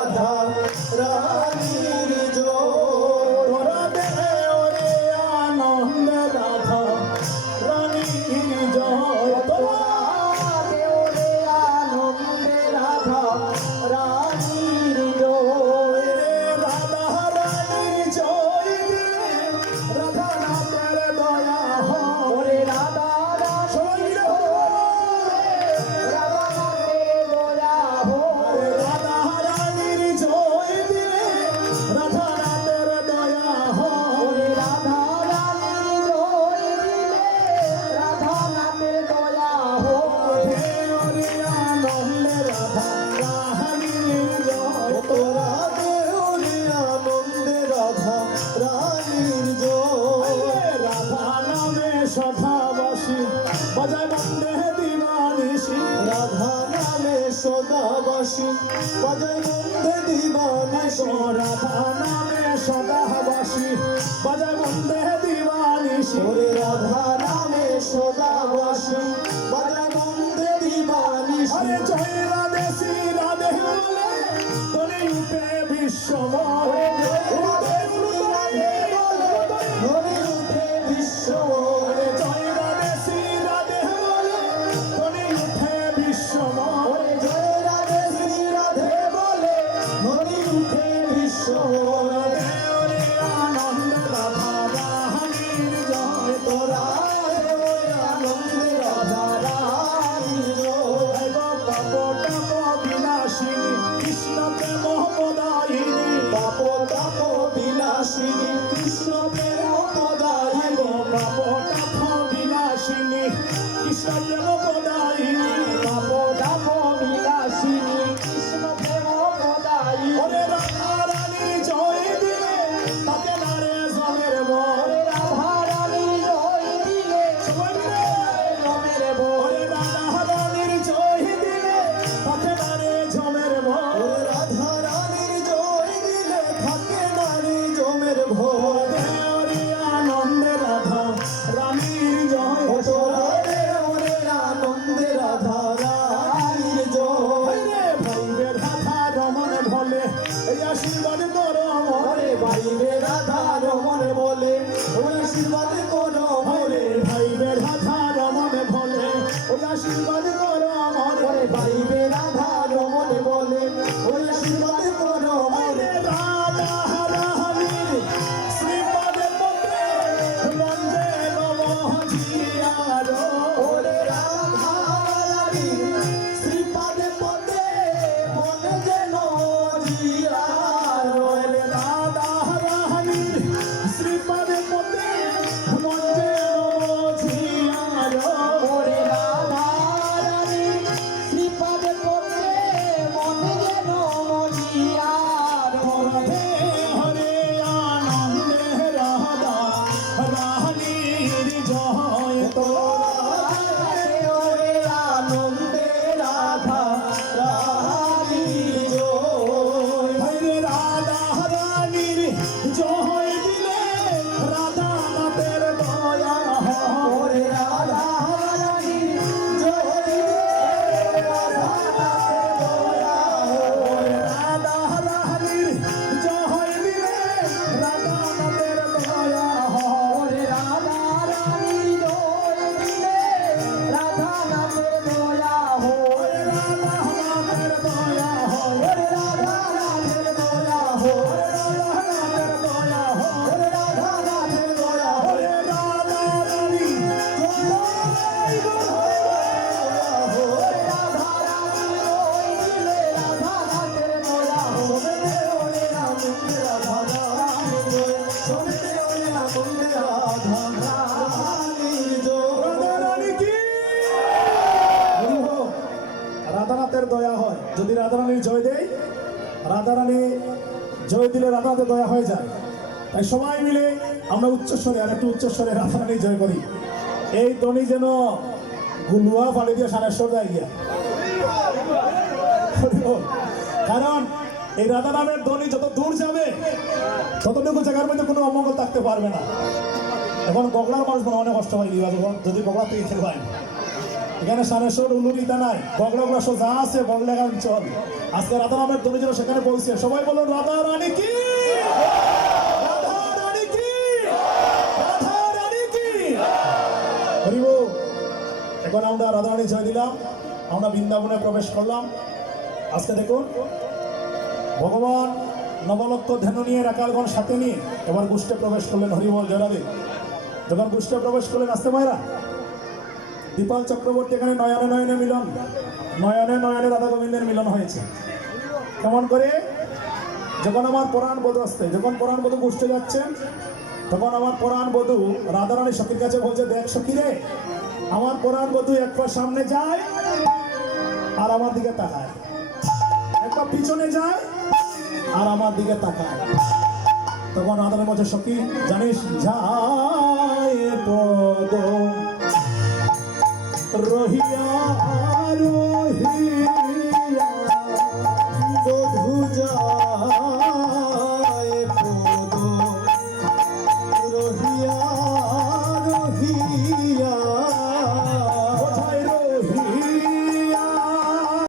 রাধা রানীর জয় তোরা দে ওরে আনন্দ রাধা রানীর জয় তোরা দে ওরে আনন্দ রাধা রানীর জয় রাধা রানীর জয় রাধা নামের দয়া ওরে রাধা সদাবাসী বাজায় বন্দে দিবানিসি রাধা নামে সদাবাসী বাজায় বন্দে দিবানিসি রাধা নামে সদাবাসী বাজায় বন্দে দিবানিসি ওরে রাধা নামে সদাবাসী বাজায় বন্দে দিবানিসি আরে জয় রাধে শ্রী রাধে বলে তোরে উঠে বিশ্বময় কৃষ্ণ প্রেম পদায়িনী পাপ তাপ বিলাসিনী কৃষ্ণ প্রেম পদায়িনী পাপ তাপ বিলাসিনী কৃষ্ণ প্রেম পদায়িনী ওরে রাধা রানী জয় দিলে তাকে নারে জমের বরে রাধা রানী জয় দিলে জমের বরে রাধা রানীর জয় দিলে তাকে নারে জমের বরে রাধা রানীর জয় দিলে থাকে নারী জমের ভোর আনন্দে রাধা রানীর জয় তোরা দে ওরে আনন্দে রাধা রানীর জয় ভাইবে রাধা রমন বলে এই আশীর্বাদ করো মরে ভাইবে রাধা রমন বলে ওই আশীর্বাদ করো মরে ভাইবে রাধা রমন বলে ওই আশীর্বাদ করো মরে ভাইবে রাধা রমন বলে ওই আশীর্বাদ করো মরে রাধা রানীর শ্রীপদে পদে মঞ্জে নম জিয়ার ওরে রাধা রানীর শ্রীপদে পদে মঞ্জে নম জিয়ার ওরে রাধা রানীর শ্রীপদে পদে মঞ্জে নম জিয়ার ওরে রাধা রানীর শ্রীপদে পদে মঞ্জে নম জিয়ার হরে হরে আনন্দে রাধা রানীর জয় তোরা দে ওরে আনন্দে রাধা রানীর জয় হরে রাধা রানীর জয় দিলে রাধা নাথের দয়া ওরে রাধা রানীর জয় দিলে রাধা নাথের দয়া ওরে রাধা রানীর জয় দিলে রাধা নাথের দয়া ওরে রাধা রানীর জয় দিলে রাধা নাথের দয়া ওরে রাধা নাথের দয়া ওরে রাধা নাথের দয়া ওরে রাধা নাথের দয়া ওরে রাধা নাথের দয়া ওরে রাধা রানী জয় ওরে রাধা রানী জয় দিলে রাধা নাথের দয়া ওরে ওরে আনন্দে রাধা রানীর জয় ওরে ওরে আনন্দে রাধা রানীর জয় রাধা রানী কি রাধানাথের দয়া হয় যদি রাধারানীর জয় দেয় রাধারানী জয় দিলে রাধানাথের দয়া হয়ে যায় তাই সবাই মিলে আমরা উচ্চস্বরে আর একটু উচ্চস্বরে রাধারানী জয় করি এই ধ্বনি যেন গুলুয়া ফালি দিয়ে সারেশ্বর যায় গিয়া কারণ এই রাধা নামের ধ্বনি যত দূর যাবে ততটুকু জায়গার মধ্যে কোনো অমঙ্গল থাকতে পারবে না। এখন বগলার মানুষ অনেক কষ্ট হয় যদি বগলা থেকে খেলবেন এখানে সানেশ্বর উলুরিতা নাই, বগড়া সোজা আছে, বগলা অঞ্চল। আজকে রাধা নামের দলিজরা সেখানে পৌঁছে। সবাই বলুন রাধা রানী কি, রাধা রানী কি, রাধা রানী কি। হরিব। এখন আমরা রাধা রানী জয় দিলাম, আমরা বৃন্দাবনে প্রবেশ করলাম। আজকে দেখুন ভগবান নবলক্ষ ধ্যান নিয়ে রাকালগণ সাথে নিয়ে এবার গোষ্ঠে প্রবেশ করলেন। হরিবল জয়রাধে। যখন গোষ্ঠে প্রবেশ করলেন আসতে মায়েরা, দীপাল চক্রবর্তী এখানে নয়নে নয়নে মিলন, নয়নে নয়নে রাধা গোবিন্দের মিলন হয়েছে। কেমন করে? যখন আমার পরাণ বধূ আসতে, যখন পরাণ বধূ গোষ্ঠে যাচ্ছেন, তখন আমার পরাণ বধূ রাধারানী সখীর কাছে বলছে, দেখ সখী রে, আমার পরাণ বধূ এক পা সামনে যায় আর আমার দিকে তাকায়, এক পা পিছনে যায় আর আমার দিকে তাকায়। তখন রাধারানী বলছে, সখী জানিস, যায় পদ রহিয়া রহিয়া বধূ যায়